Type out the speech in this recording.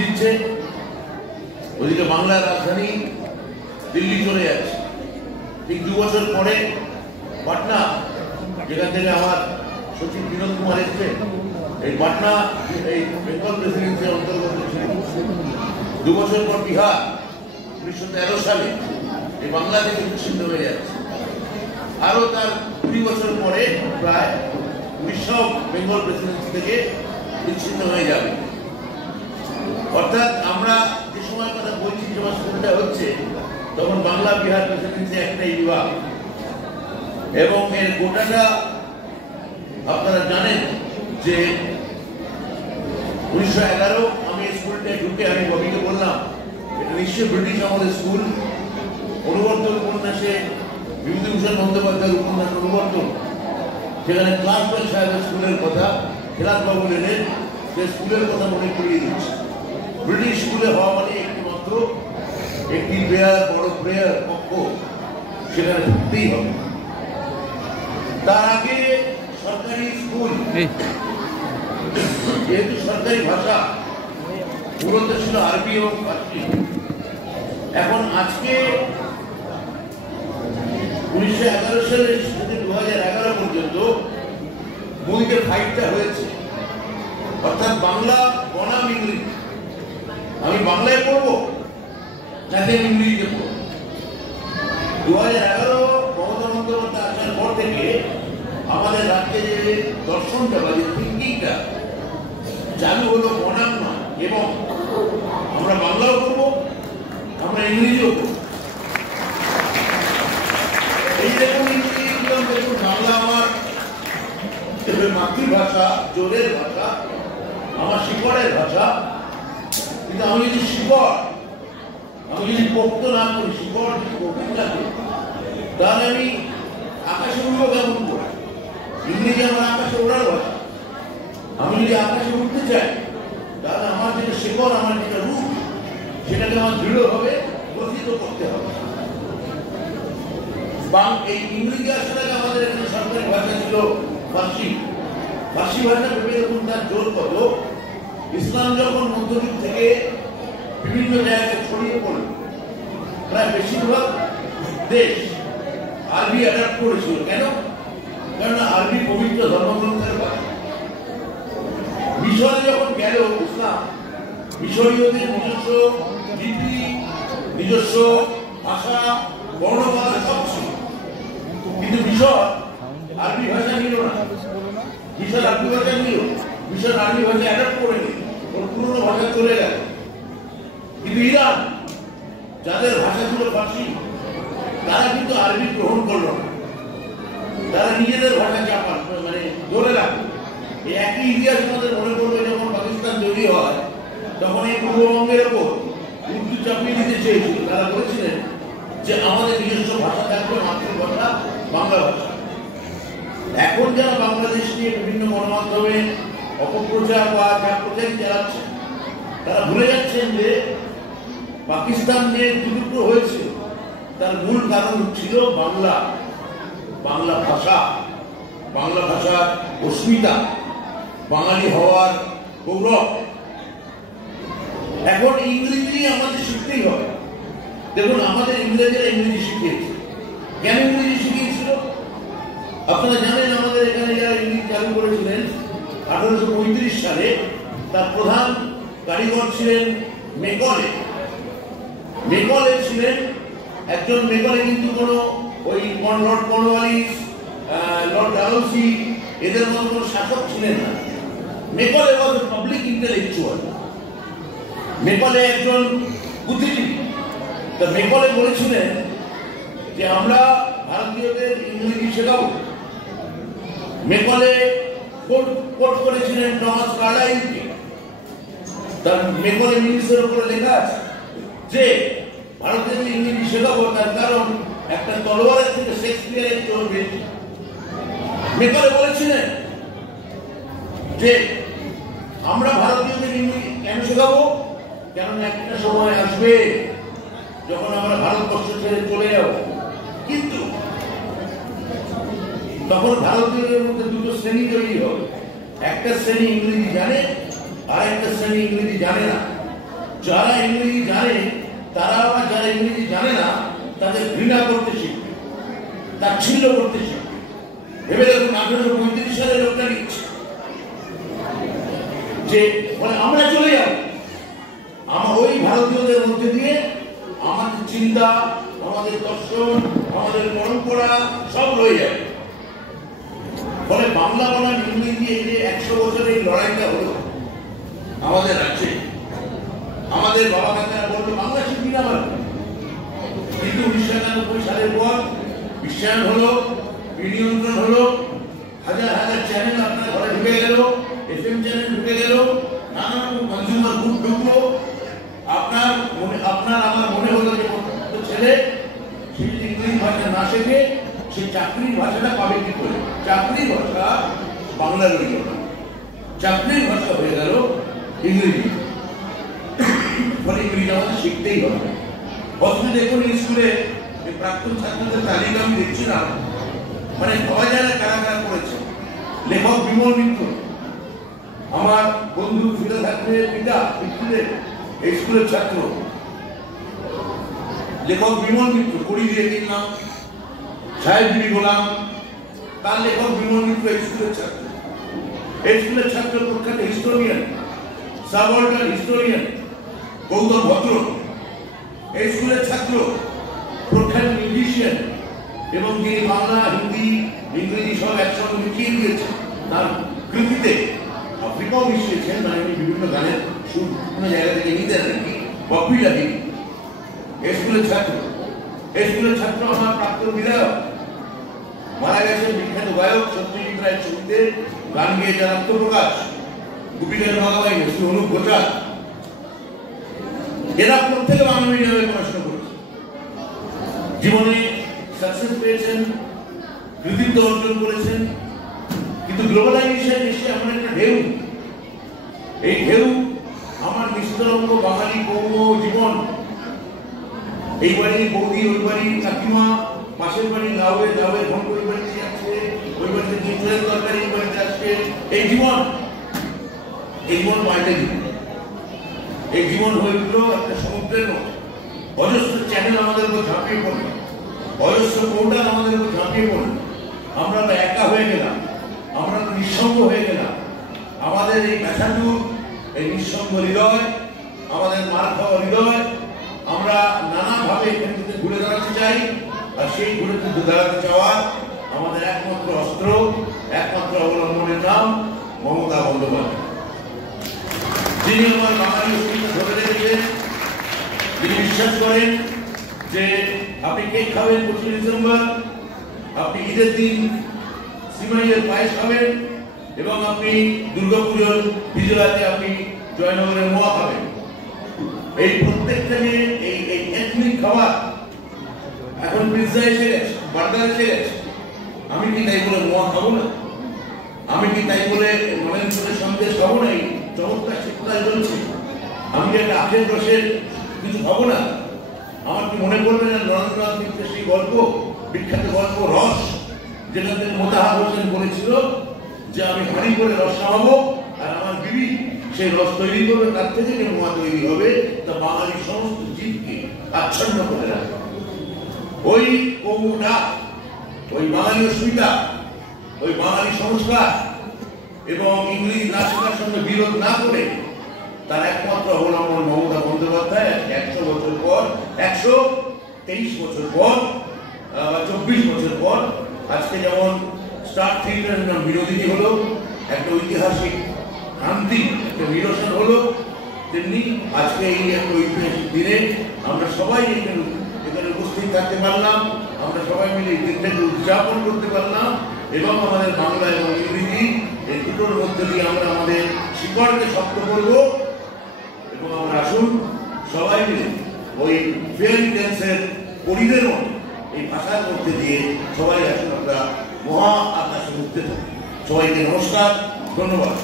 দিচ্ছে, ওদিকে বাংলার রাজধানী দিল্লি চলে যাচ্ছে। ঠিক 2 বছর পরে পাটনা, যেখান থেকে আমার সচিব বিনোদ কুমার এসছে, এই পাটনা এই বেঙ্গল প্রেসিডেন্সির অন্তর্গত ছিল। 2 বছর পর বিহার 1913 সালে এই বাংলাদেশ বিচ্ছিন্ন হয়ে যাচ্ছে। আরো তার 20 বছর পরে প্রায় উড়িষ্যা বেঙ্গল প্রেসিডেন্সি থেকে বিচ্ছিন্ন হয়ে যাবে। অর্থাৎ আমরা যে সময় কথা বলছি, যে সময়টা হচ্ছে, তখন বাংলা বিহার প্রেসিডেন্সি একটাই বিভাগ। এবং এর গোটাটা আপনারা জানেন যে 1911 আমি স্কুলটায় ঢুকে আমি ববিকে বললাম, এটা নিশ্চয়ই ব্রিটিশ আমলের স্কুল। অনুবর্তন উপন্যাসে বিভূতিভূষণ বন্দ্যোপাধ্যায়ের উপন্যাস অনুবর্তন, সেখানে ক্লাসওয়েল সাহেবের স্কুলের কথা খেলাফবাবু এলেন, সে স্কুলের কথা মনে করিয়ে দিচ্ছে। ব্রিটিশ স্কুলে হওয়া মানে একটিমাত্র একটি প্রেয়ার, বড় প্রেয়ার কক্ষ, সেখানে থাকতেই হবে। তার আগে সরকারি স্কুল, যেহেতু সরকারি ভাষা মূলত ছিল আরবি এবং ফার্সি। এখন আজকে 1911 সালে থেকে 2011 পর্যন্ত মুইদের ফাইটটা হয়েছে। অর্থাৎ বাংলা বনাম ইংরেজি, আমি বাংলায় পড়বো যাতে ইংরেজিতে পড়বো। 2011 মমতা বন্দ্যোপাধ্যায় আসার পর থেকে আমাদের রাজ্যে যে দর্শনটা বা যে থিঙ্কিংটা চালু হলো বনাম নয়, এবং আমরা বাংলাও করবো, আমরা ইংরেজিও করবো। এই দেখুন ইংরেজি দেখুন, বাংলা আমার মাতৃভাষা, জোরের ভাষা, আমার শিকড়ের ভাষা। কিন্তু আমি যদি শিকড়, আমি যদি পোক্ত না করি, শিকড় যদি গভীর থাকে, তাহলে আমি আকাশে উঠবো কেমন করে? ইংরেজি আমার আকাশে ওড়ার ভাষা। আমি যদি আকাশে উঠতে চাই, তাহলে আমার যেটা শিকড়, আমার যেটা রূপ, সেটাকে আমার দৃঢ়ভাবে গ্রথিত করতে হবে। এই ইংরেজি আসলে আমাদের এখানে সরকারি ভাষা ছিল ফার্সি। ফার্সি ভাষা ভেবে দেখুন তার জোর কত। ইসলাম যখন মধ্যযুগ থেকে বিভিন্ন জায়গায় ছড়িয়ে পড়ল, প্রায় বেশিরভাগ দেশ আরবি অ্যাডাপ্ট করেছিল। কেন? কারণ আরবি পবিত্র ধর্মগ্রন্থের ভাষা। মিশরে যখন গেল ইসলাম, মিশরীয়দের নিজস্ব লিপি, নিজস্ব ভাষা, বর্ণমালা সব ছিল, কিন্তু মিশর আরবি ভাষা নিল না। মিশর আরবি ভাষা নিল, মিশর আরবি ভাষা অ্যাডাপ্ট করে নিল, ওর পুরনো ভাষা চলে গেল। কিন্তু ইরান, যাদের ভাষা ছিল ফার্সি, তারা কিন্তু আরবি গ্রহণ করলো না। তারা নিজেদের ভাষা চাপান, মানে ধরে রাখলো। এই একই ইতিহাস আমাদের মনে পড়বে, যখন পাকিস্তান তৈরি হয়, তখন এই পূর্ববঙ্গের ওপর উর্দু চাপিয়ে দিতে চেয়েছিল। তারা বলেছিলেন যে আমাদের নিজস্ব ভাষা থাকবে, মাতৃভাষা বাংলা ভাষা। এখন যারা বাংলাদেশ নিয়ে বিভিন্ন গণমাধ্যমে অপপ্রচার বা যা প্রচার চালাচ্ছে, তারা ভুলে যাচ্ছেন যে পাকিস্তান যে দুটুকরো হয়েছিল, তার মূল কারণ ছিল বাংলা, বাংলা ভাষা, বাংলা ভাষার অস্মিতা, বাঙালি হওয়ার গৌরব। এখন ইংরেজি আমাদের শিখতেই হবে। দেখুন, আমাদের ইংরেজেরা ইংরেজি শিখিয়েছে। কেন ইংরেজি শিখিয়েছিল? আপনারা জানেন, আমাদের এখানে যারা ইংরেজি চালু করেছিলেন 1835 সালে, তার প্রধান কারিগর ছিলেন মেকলে। মেকলে ছিলেন একজন, মেকলে কিন্তু কোনো ওই লর্ড কর্নওয়ালিস, লর্ড ডালহৌসি এদের মতো কোনো শাসক ছিলেন না। Macaulay was a public intellectual. Macaulay একজন বুদ্ধিজীবী। তা মেকলে বলেছিলেন যে আমরা ভারতীয়দের ইংরেজি শেখাবো। মেকলে কোট করেছিলেন টমাস কার্লাইলকে। তার মেকলে মিনিসের উপরে লেখা আছে যে ভারতীয়দের ইংরেজি শেখাবো, তার কারণ একটা তলোয়ারের থেকে শেক্সপিয়ারের চোর বেশি। মেকলে বলেছিলেন যে আমরা ভারতীয়দের ইংরেজি কেন শেখাবো? কারণ একটা সময় আসবে যখন আমরা ভারতবর্ষ ছেড়ে চলে যাব, কিন্তু তখন ভারতীয়দের মধ্যে দুটো শ্রেণী তৈরি হবে। একটা শ্রেণী ইংরেজি জানে, আর একটা শ্রেণী ইংরেজি জানে না। যারা ইংরেজি জানে তারা আবার যারা ইংরেজি জানে না তাদের ঘৃণা করতে শিখবে, তাচ্ছিল্য করতে শিখবে। ভেবে দেখুন 1835 সালে লোকটা লিখছে যে আমরা চলে যাব, আমার ওই ভারতীয়দের মধ্যে দিয়ে আমাদের চিন্তা, আমাদের দর্শন, আমাদের পরম্পরা সব রয়ে যাবে। ফলে বাংলা বনাম ইংরেজি এই যে 100 বছরের এই লড়াইটা হলো আমাদের রাজ্যে, আমাদের বাবা কাকারা বলতো বাংলা শিখবি না আমার, কিন্তু 1991 সালের পর বিশ্বায়ন হলো, বিনিয়ন্ত্রণ হলো, হাজার হাজার চ্যানেল আপনার ঘরে ঢুকে গেল, FM চ্যানেল ঢুকে গেল, নানান কনজিউমার গ্রুপ ঢুকলো। আপনার আমার মনে হলো যে ছেলে সে যদি ইংরেজি ভাষা না শেখে সে চাকরির ভাষাটা পাবে কি করে? চাকরির ভাষা বাংলা রইল না, চাকরির ভাষা হয়ে গেল ইংরেজি। ফলে ইংরেজি আমাদের শিখতেই হবে। অথচ দেখুন স্কুলে প্রাক্তন ছাত্রদের তালিকা আমি দেখছিলাম, মানে ভাবা যায় না কারা কারা করেছে। লেখক বিমল মিত্র, আমার বন্ধু ফিরে থাকবে পিতা এই স্কুলের ছাত্র, লেখক বিমল মিত্র কড়ি দিয়ে কিনলাম, সাহেবগিরি গোলাম, তার লেখক বিমল মিত্র এই স্কুলের ছাত্র। এই স্কুলের ছাত্র প্রখ্যাত হিস্টোরিয়ান, সাবঅর্ডিনাল হিস্টোরিয়ান গৌতম ভদ্র এই স্কুলের ছাত্র, প্রখ্যাত মিউজিশিয়ান, এবং যিনি বাংলা, হিন্দি, ইংরেজি সব একসঙ্গে মিশিয়ে দিয়েছেন তার কৃতিতে। আফ্রিকাও মিশিয়েছেন, মানে বিভিন্ন গানের সুর কোনো জায়গা থেকে নিতেন নাকি, বপি লাগে। এই স্কুলের ছাত্র, এই স্কুলের ছাত্র আমার প্রাক্তন বিধায়ক, মারা গেছেন বিখ্যাত গায়ক সত্যজিৎ রায়ের ছবিতে গান গেয়ে যার আত্মপ্রকাশ, গোপীনাথ বাগাবাই, শ্রী অনুপ ঘোষাল। এরা প্রত্যেকে বাংলা মিডিয়ামে পড়াশোনা করেছে, জীবনে সাকসেস পেয়েছেন, কৃতিত্ব অর্জন করেছেন। কিন্তু গ্লোবালাইজেশন এসে এমন একটা ঢেউ, এই ঢেউ আমার নিস্তরঙ্গ বাঙালি কৌম জীবন, এই বাড়ির বৌদি, ওই বাড়ির কাকিমা, পাশের বাড়ির লাউয়ে ঘন্ট ওই বাড়িতে যাচ্ছে, ওই বাড়িতে দুধের তরকারি ওই বাড়িতে আসছে। এই জীবন পাল্টে দিল। এই জীবন হয়ে উঠল একটা সমুদ্রের মতো। অজস্র চ্যানেল আমাদের উপর ঝাঁপিয়ে পড়ল, অজস্র পোর্টাল আমাদের উপর ঝাঁপিয়ে পড়ল। আমরা তো একা হয়ে গেলাম, আমরা তো নিঃসঙ্গ হয়ে গেলাম। আমাদের এই ব্যথাটুক, এই নিঃসঙ্গ হৃদয়, আমাদের মার খাওয়া হৃদয়, আমরা নানাভাবে এখান থেকে ঘুরে দাঁড়াতে চাই। আর সেই ঘুরে দাঁড়াতে চাওয়ার আমাদের একমাত্র অস্ত্র, একমাত্র অবলম্বনের নাম মমতা বন্দ্যোপাধ্যায়, যিনি আমার বাঙালি অস্তিত্ব ধরে রেখেছেন, যিনি বিশ্বাস করেন যে আপনি কেক খাবেন 25 ডিসেম্বর, আপনি ঈদের দিন সিমাইয়ের পায়েস খাবেন, এবং আপনি দুর্গাপুজোর বিজয়াতে আপনি জয়নগরের মোয়া খাবেন। এই প্রত্যেকটা যে এই এথনিক খাবার, এখন পিৎজা এসে গেছে, বার্গার এসে গেছে। আমি কি তাই বলে মোয়া খাবো না? আমি কি তাই বলে নরেন্দ্রের সন্দেশ খাবো না? এই চমৎকার শীতকাল চলছে, আমি কি একটা আখের রসের কিছু খাবো না? আমার কি মনে পড়বে না নরেন্দ্রনাথ মিত্রের সেই গল্প, বিখ্যাত গল্প রস, যেটাতে মোতাহার হোসেন বলেছিল যে আমি হাঁড়ি করে রস খাওয়াবো আর আমার বিবি সেই রস তৈরি করবে, তার থেকে যে মোয়া তৈরি হবে তা বাঙালির সমস্ত জীবকে আচ্ছন্ন করে রাখবে। ওই কৌমটা, ওই বাঙালি অস্মিতা, ওই বাঙালি সংস্কার এবং ইংরেজি না শেখার সঙ্গে বিরোধ না করে তার একমাত্র অবলম্বন মমতা বন্দ্যোপাধ্যায়। 100 বছর পর, 123 বছর পর বা 24 বছর পর আজকে যেমন স্টার থিয়েটারের নাম বিরোধী হলো, একটা ঐতিহাসিক ক্রান্তি, একটা নিরসন হলো, তেমনি আজকে এই একটা ঐতিহাসিক দিনে আমরা সবাই এখানে উপস্থিত থাকতে পারলাম, আমরা সবাই মিলে এই দিনটাকে উদযাপন করতে পারলাম, এবং আমাদের বাংলা এবং ইংরেজি এই দুটোর মধ্যে দিয়ে আমরা আমাদের শিকড়কে শক্ত করব। এবং আমরা আসুন সবাই মিলে ওই ফেয়ারি ড্যান্সের পরিদের মতো এই ভাষার মধ্যে দিয়ে সবাই আসুন আমরা মহা আকাশে উঠতে থাকি। সবাইকে নমস্কার, ধন্যবাদ।